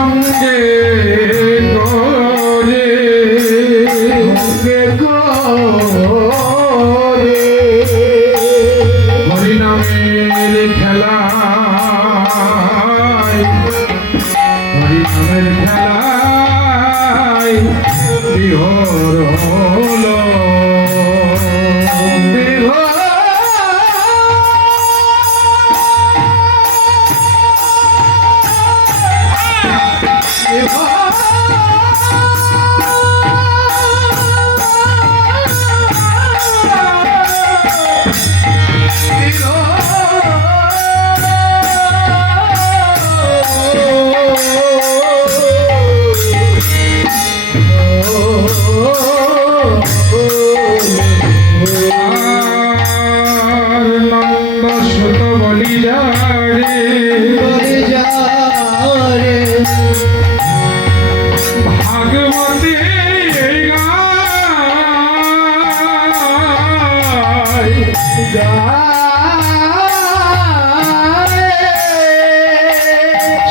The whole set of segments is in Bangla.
সঙ্গে করে হরিনামের খেলায় বিহর হলো ভাগবতে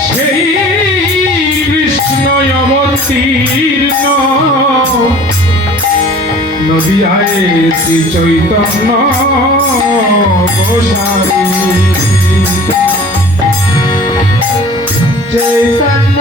সেই কৃষ্ণ অবতীর্ণ নদিয়ায় শ্রী চৈতন্য গোসাই চৈতন্য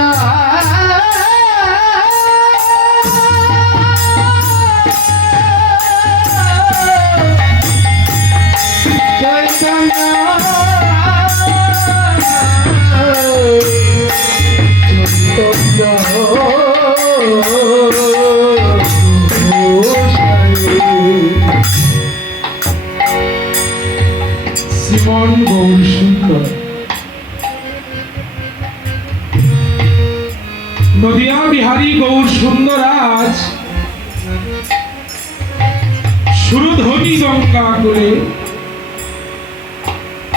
শ্রীমন গৌর সুন্দর নদিয়া বিহারী গৌর সুন্দর আজ সুরধ্বনি গঙ্গা করে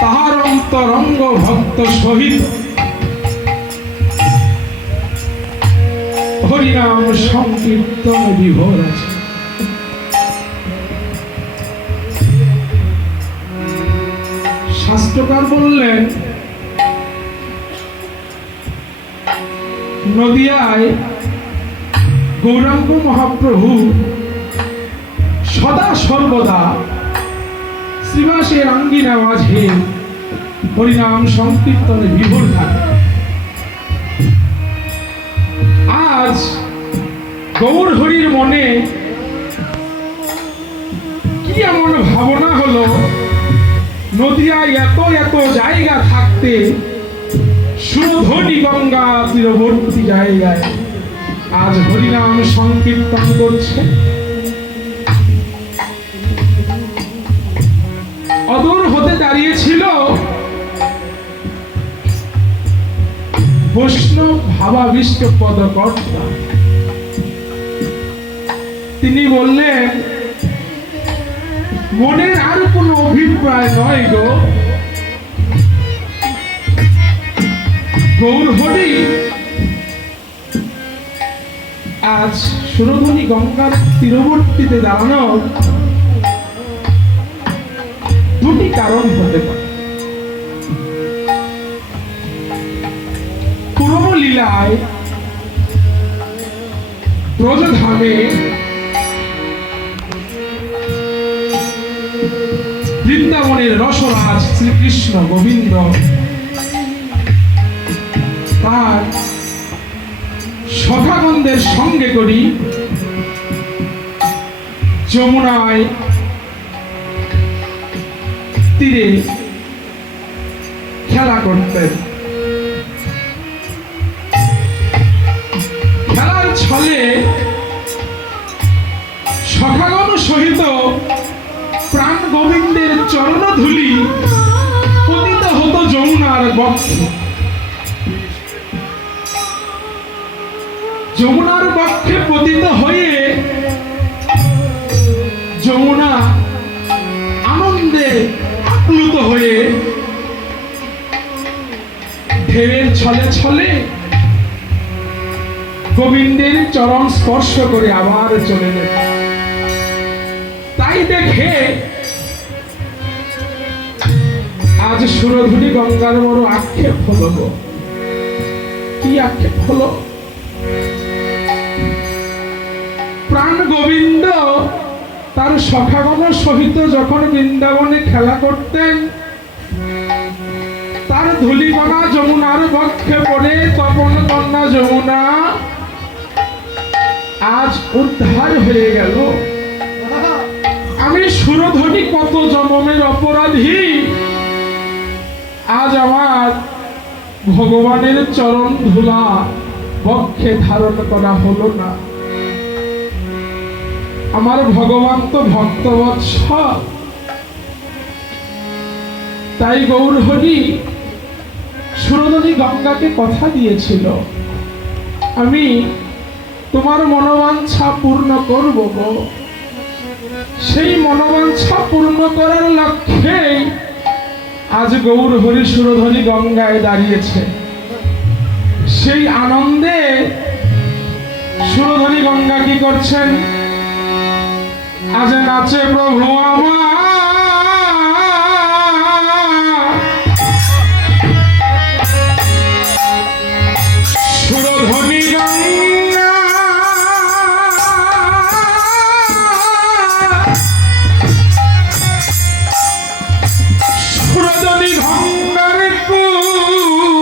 তাহার অন্তরঙ্গ ভক্ত সহিত হরিনাম সংকীর্তন বিভোর আছে। শাস্ত্রকার বললেন নদিয়ায় গৌরাঙ্গ মহাপ্রভু সদা সর্বদা শ্রীবাসের আঙ্গিনা মাঝে হরিনাম সংকীর্তনে বিভোর থাকে। আজ গৌর হরির মনে কি এমন ভাবনা হলো, নদিয়ায় এত এত জায়গা থাকতে সুরধ্বনি গঙ্গা তীরবর্তী জায়গায় আজ হরিনাম সংকীর্তন করছে। অদূর হতে দাঁড়িয়েছিল বৈষ্ণব ভাবাবিষ্ট পদকর্তা। তিনি বললেন, মনের আর কোনো অভিপ্রায় নয় গো, গৌর হরি আজ সুরধ্বনি গঙ্গার তীরবর্তীতে দাঁড়ানো দুটি কারণ হতে পারে। পূর্ব লীলায় ব্রজধামে বৃন্দাবনের রসরাজ শ্রীকৃষ্ণ গোবিন্দ তার সখাগণদের সঙ্গে করি যমুনায় তীরে খেলা করতেন। খেলার ছলে সখাগণ সহিত প্রাণ গোবিন্দের চরণধূলি পতিত হতো যমুনার বক্ষে। যমুনার বক্ষে পতিত হয়ে যমুনা আনন্দে আপ্লুত হয়ে ঢেউয়ের ছলে ছলে গোবিন্দের চরণ স্পর্শ করে আবার চলে যেত। তাই দেখে আজ সুরধুনী গঙ্গার বড় আক্ষেপ হলো, কি আক্ষেপ হলো? প্রাণ গোবিন্দ তার সখাগণ সহিত যখন বৃন্দাবনে খেলা করতেন, তার ধূলিকণা যমুনার বক্ষে পড়ে তপন কন্যা যমুনা আজ উদ্ধার হয়ে গেল। আমি সুরধনী কত জন্মের অপরাধী, আজ আমার ভগবানের চরণ ধুলা বক্ষে ধারণ করা হলো না। আমার ভগবান তো ভক্তবৎসল, তাই গৌর হরি সুরধনী গঙ্গাকে কথা দিয়েছিল, আমি তোমার মনোবাঞ্ছা পূর্ণ করব গো। সেই মনোবাঞ্ছা পূর্ণ করার লক্ষ্যে আজ গৌর হরি সুরধনী গঙ্গায় দাঁড়িয়েছে। সেই আনন্দে সুরধনী গঙ্গা কি করছেন? আজ নাচে প্রভু আমার সুরধনী গঙ্গা, সুরধনী গঙ্গার কূলে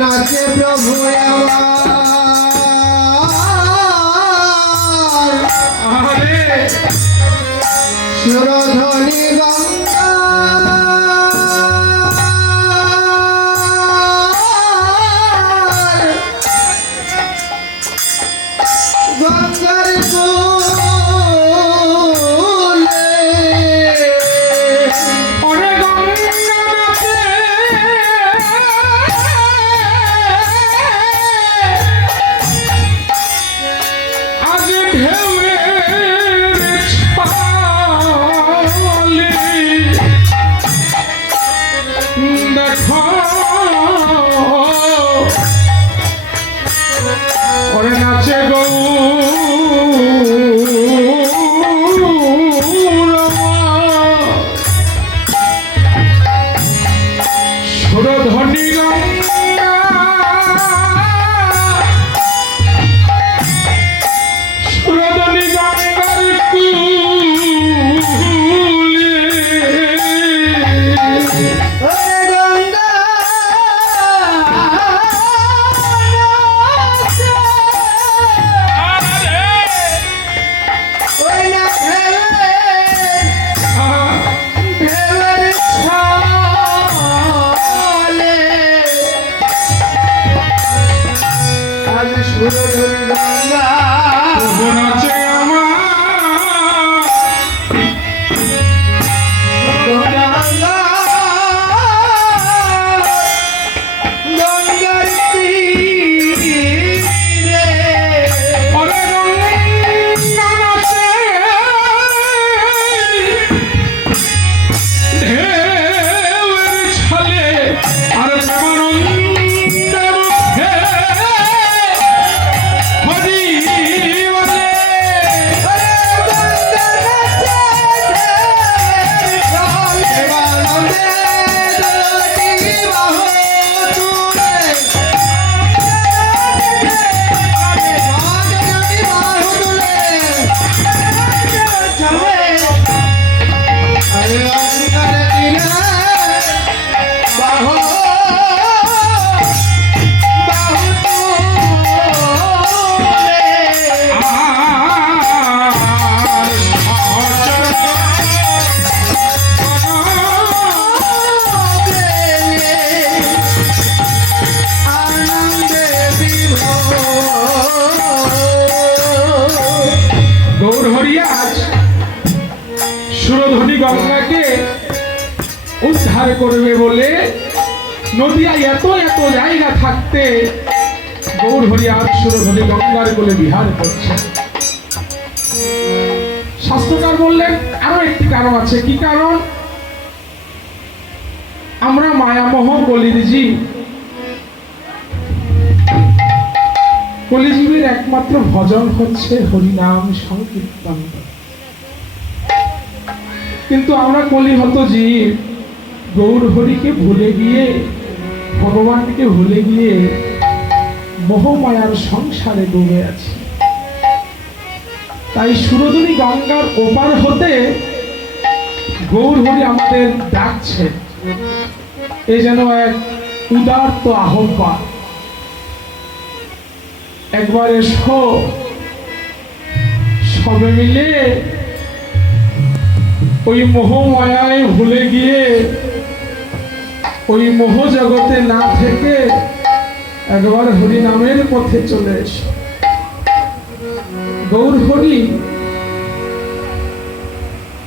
নাচে প্রভু আমার সুরধনী গঙ্গা, গঙ্গার কূলে ওরে গঙ্গা নাচে, আজ ঢেউয়ের ছলে দেখো ওরে নাচে সুরধনী গঙ্গা, সুরধনী গঙ্গার কূলে গঙ্গা ওই না ঢেউয়ের ছলে আজ সুরধনী গঙ্গা নাচে আমার গঙ্গার তীরে ওরে গঙ্গা নাচে, ঢেউয়ের ছলে আর প্রেমানন্দের মুখে হরি বলে উদ্ধার করবে বলে নদিয়ায় এত এত জায়গা থাকতে গৌর হরি আর সুরধরি গঙ্গার কোলে বিহার করছে। শাস্ত্রকার বললেন আরো একটি কারণ আছে। কি কারণ? আমরা মায়ামোহ কলির জীব। কলিজীবের একমাত্র ভজন হচ্ছে হরিনাম সংকীর্তন। কিন্তু আমরা কলিহত জীব গৌর হরিকে ভুলে গিয়ে, ভগবানকে ভুলে গিয়ে মোহমায়ার সংসারে ডুবে আছি। তাই সুরধুনী গঙ্গার ওপার হতে গৌর হরি আমাদের ডাকছে। এ যেন এক উদার্ত আহ্বান। একবার এসো, সবে মিলে ওই মোহমায়ায় ভুলে গিয়ে, ওই মোহ জগতে না থেকে একবার হরি নামের পথে চলে এসো। গৌর হরি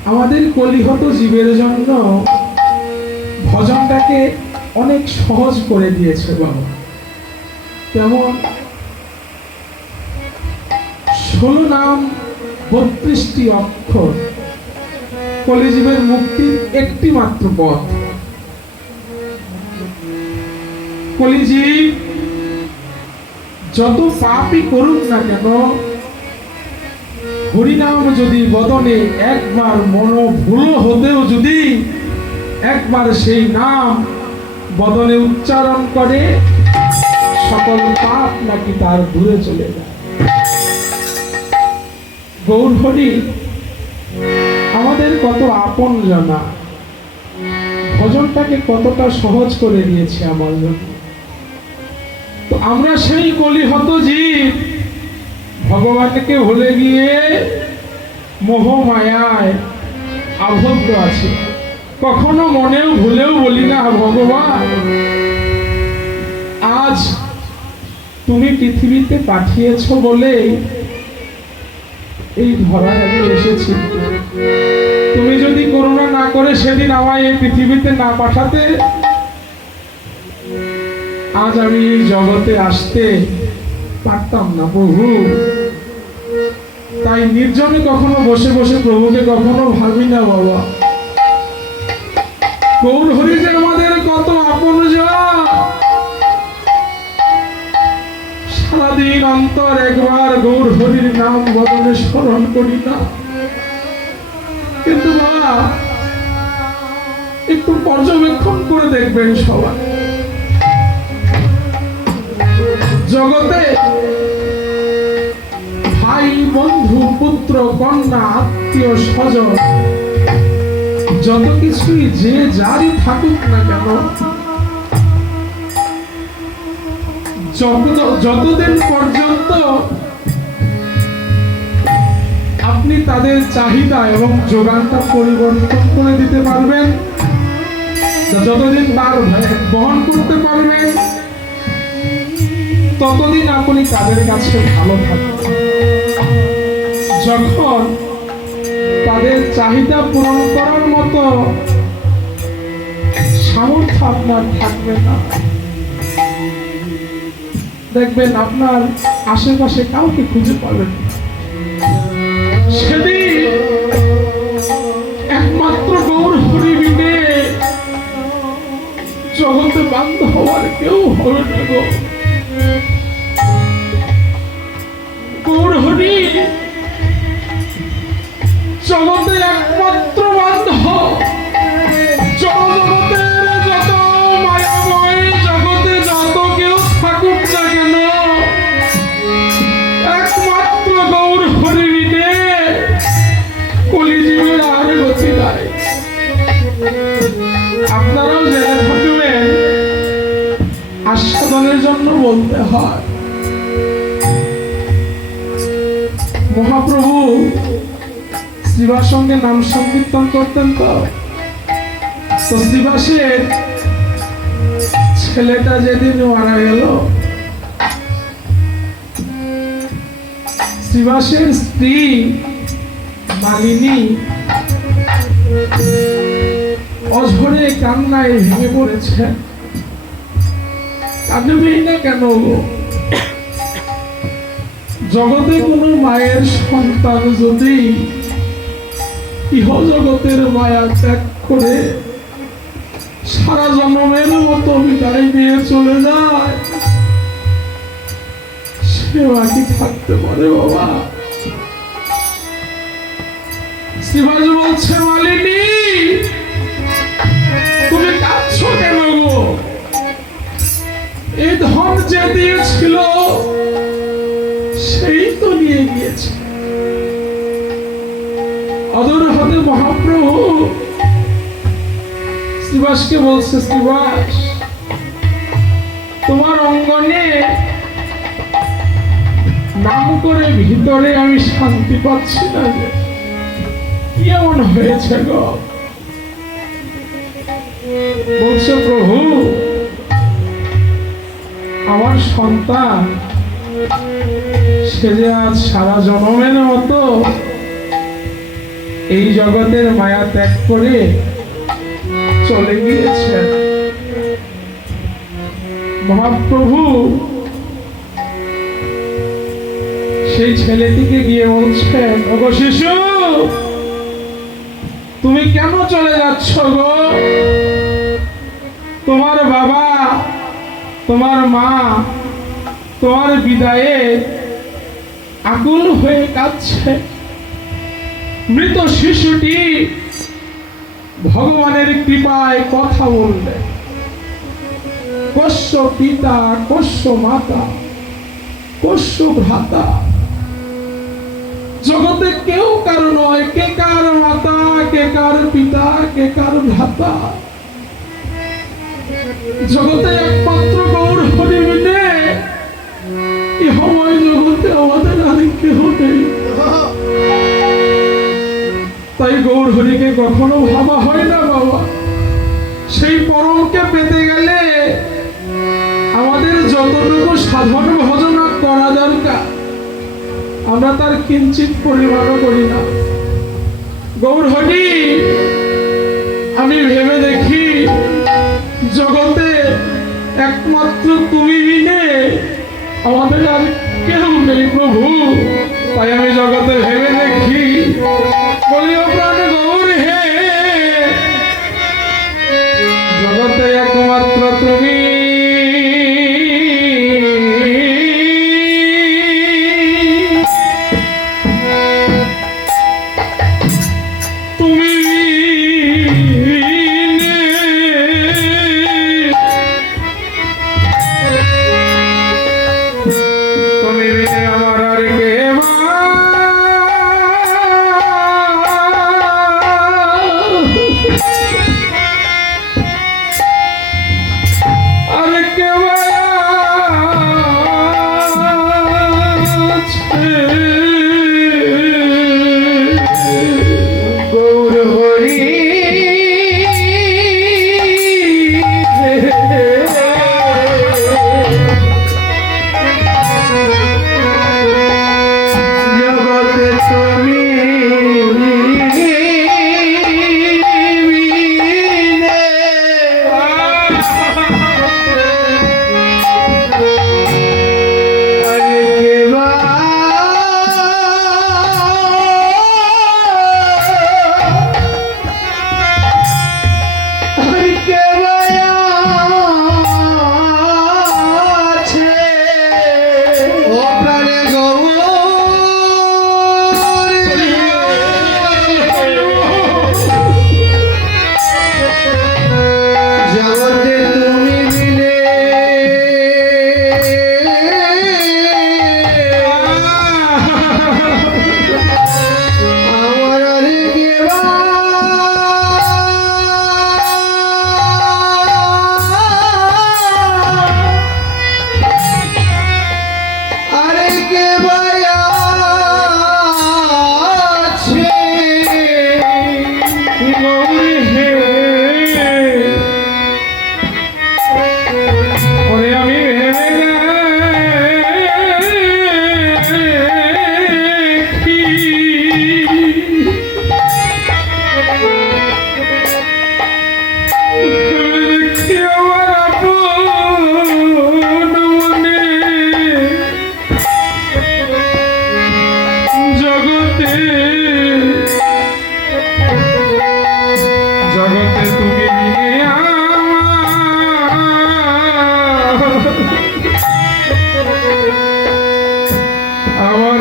আমাদের কলিহত জীবের জন্য ভজনটাকে অনেক সহজ করে দিয়েছে বাবা। যেমন 16 নাম 32টি অক্ষর, কলিজীবের মুক্তির একটি মাত্র পথ। কলিজীব যত পাপই করুক না কেন, হরিনাম যদি বদনে একবার মন ভুল হতেও যদি একবার সেই নাম বদনে উচ্চারণ করে, সকল পাপ নাকি তার দূরে চলে যায়। গৌর হরি আমাদের কত আপন জানা, ভজনটাকে কতটা সহজ করে দিয়েছে আমার জন্য। তো আমরা সেই কলিহত জীব ভগবানকে ভুলে গিয়ে মোহমায়ায় আবদ্ধ আছি। কখনো মনেও ভুলেও বলি না, ভগবান আজ তুমি পৃথিবীতে পাঠিয়েছ বলে এই ধরায় আমি এসেছি। তুমি যদি করুণা না করে সেদিন আমায় এই পৃথিবীতে না পাঠাতে, আজ আমি এই জগতে আসতে পারতাম না প্রভু। তাই নির্জনে কখনো বসে বসে প্রভুকে কখনো ভাবি না বাবা। গৌর হরি যে আমাদের কত আপনজন, সারাদিন অন্তর একবার গৌর হরির নাম বদনে স্মরণ করি না। কিন্তু বাবা একটু পর্যবেক্ষণ করে দেখবেন সবাই, জগতে ভাই বন্ধু পুত্র কন্যা আত্মীয় স্বজন যত কিছুই যে যারই থাকুক না কেন, যতদিন পর্যন্ত আপনি তাদের চাহিদা এবং যোগানটা পরিবর্তন করে দিতে পারবেন, যতদিন তার বহন করতে পারবেন, ততদিন আপনি তাদের কাছে ভালো থাকবেন। যখন তাদের চাহিদা পূরণ করার মতো সামর্থ্য আপনার থাকবে না, দেখবেন আপনার আশেপাশে কাউকে খুঁজে পাবেন। সেদিন একমাত্র গৌর হরি বিনে জগতে বান্ধ হওয়ার কেউ হবে না গো। গৌর হরি জগতের একমাত্র বান্ধব। জগতের যত মায়াময় জগতে যত কেউ থাকুক না কেন, একমাত্র গৌর হরি বিনে কলিজীবের আর গতি নাই। আপনারাও জেনে থাকবেন, আস্বাদনের জন্য বলতে হয়। মহাপ্রভু শ্রীবাস সঙ্গে নাম সংকীর্তন করতেন। তো শ্রীবাসের ছেলেটা যেদিন মারা গেল, শ্রীবাসের স্ত্রী মালিনী অঝরে কান্নায় ভেঙে পড়েছে। কাঁদবেই না কেন গো? জগতে কোনো মায়ের সন্তান যদি ইহ জগতের মায়া ত্যাগ করে সারা জন্মের মতো বিদায় নিয়ে চলে যায়, সে বাকি থাকতে পারে বাবা? শিবাজ বলছে, মালিনী তুমি কাঁদছো কেন গো? এই ধন যে দিয়েছিল সেই তো নিয়ে গিয়েছে। অদূর হতে মহাপ্রভু শ্রীবাসকে বলছে, শ্রীবাস তোমার অঙ্গনে নাম করে ভিতরে আমি শান্তি পাচ্ছি না, যে কি এমন হয়েছে গো? বলছে, প্রভু আমার সন্তান সে যে আজ সারা জনমের মতো এই জগতের মায়া ত্যাগ করে চলে গিয়েছে। মহাপ্রভু সেই ছেলেটিকে গিয়ে বলছেন, ওগো শিশু তুমি কেন চলে যাচ্ছ গো? তোমার বাবা তোমার মা তোমার বিদায়ে আকুল হয়ে কাঁদছে। মৃত শিশুটি ভগবানের কৃপায় কথা বললে। কস্য পিতা কস্য মাতা কস্য ভ্রাতা, জগতে কেউ কারো নয়, কে কার মাতা কে কার পিতা কে কার ভ্রাতা। জগতে একমাত্র গৌর হরি মিলে ইহময় জগতে আমাদের আর কেহ নেই। তাই গৌর হরিকে কখনো ভাবা হয় না বাবা। সেই পরমকে পেতে গেলে আমাদের যতটুকু সাধন ভজনা করা দরকার আমরা তার কিঞ্চিত পরিমাণও করি না। গৌর হরি আমি ভেবে দেখি জগতে একমাত্র তুমি বিনে আমাদের আর কেউ নেই প্রভু। তাই আমি জগতে ভেবে দেখি, বলি ও প্রাণ গৌর হে, জগতে একমাত্র তুমি।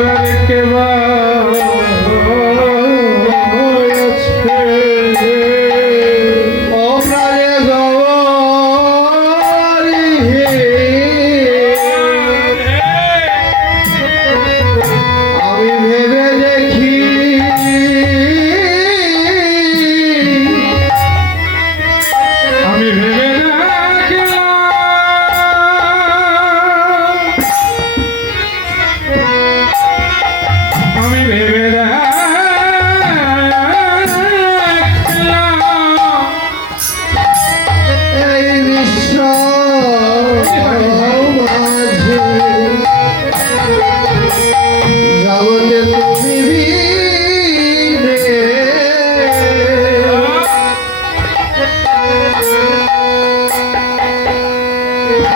আর কে বা আছে? ও প্রাণে গৌরী আমি ভেবে দেখি আমি ভেবে রাখলাম আমি ভেবে রাখলাম এই বিশ্ব মাঝে জগতে তুমি বিনে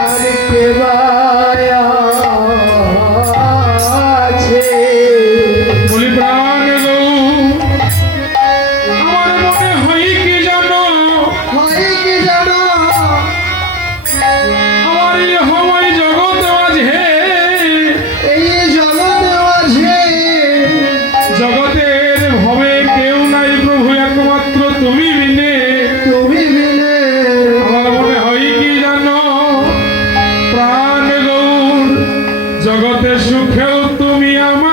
আর কে বা আছে? বলি প্রাণ গো আমার মনে হয় কি জানো হয় কি জানো? আমার এই হওয়াই জগৎ মাঝে এই জগতে মাঝে জগতের ভবে কেউ নাই প্রভু একমাত্র তুমি বিনে তুমি বিনে আমার মনে হয় কি জানো প্রাণ গৌর জগতে সুখেও তুমি আমার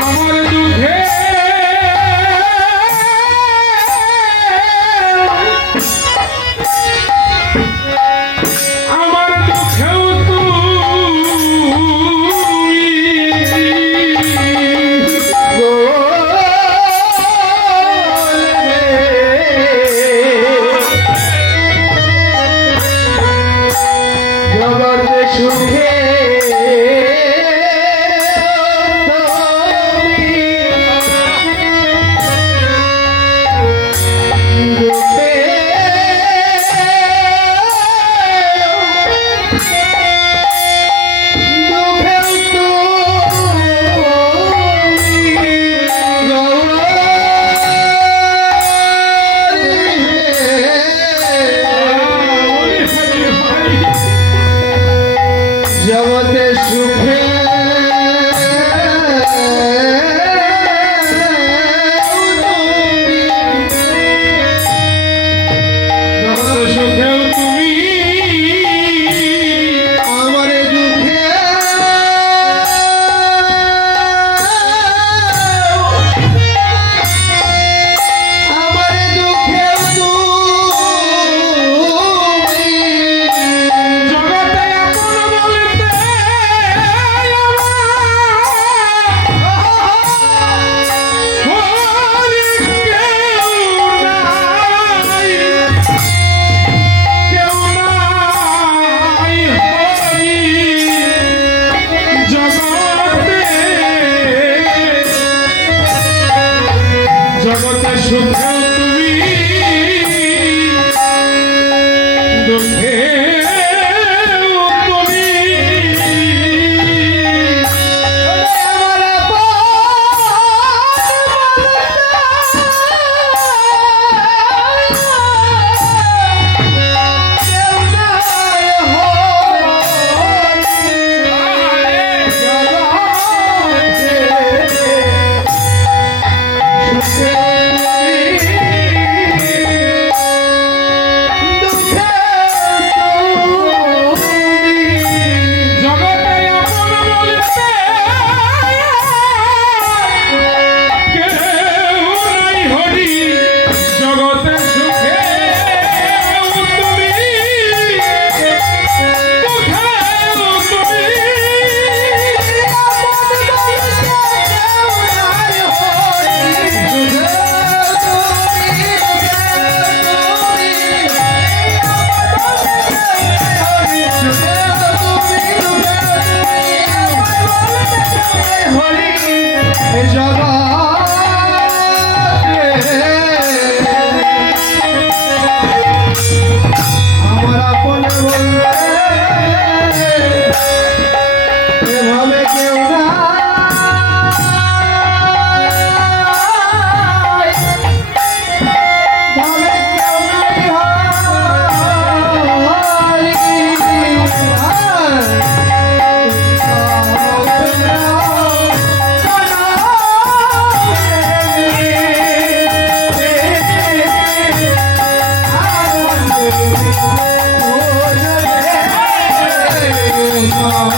আমার দুঃখে আমার দুঃখেও তুমি জগতে সুখে দুঃখে জগতে সুখে জগতে সুখেও তুমি আমার দুঃখে আমার দুঃখে তুমি জগতে আপন বলতে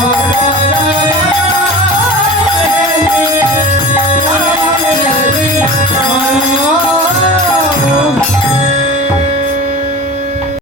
রাম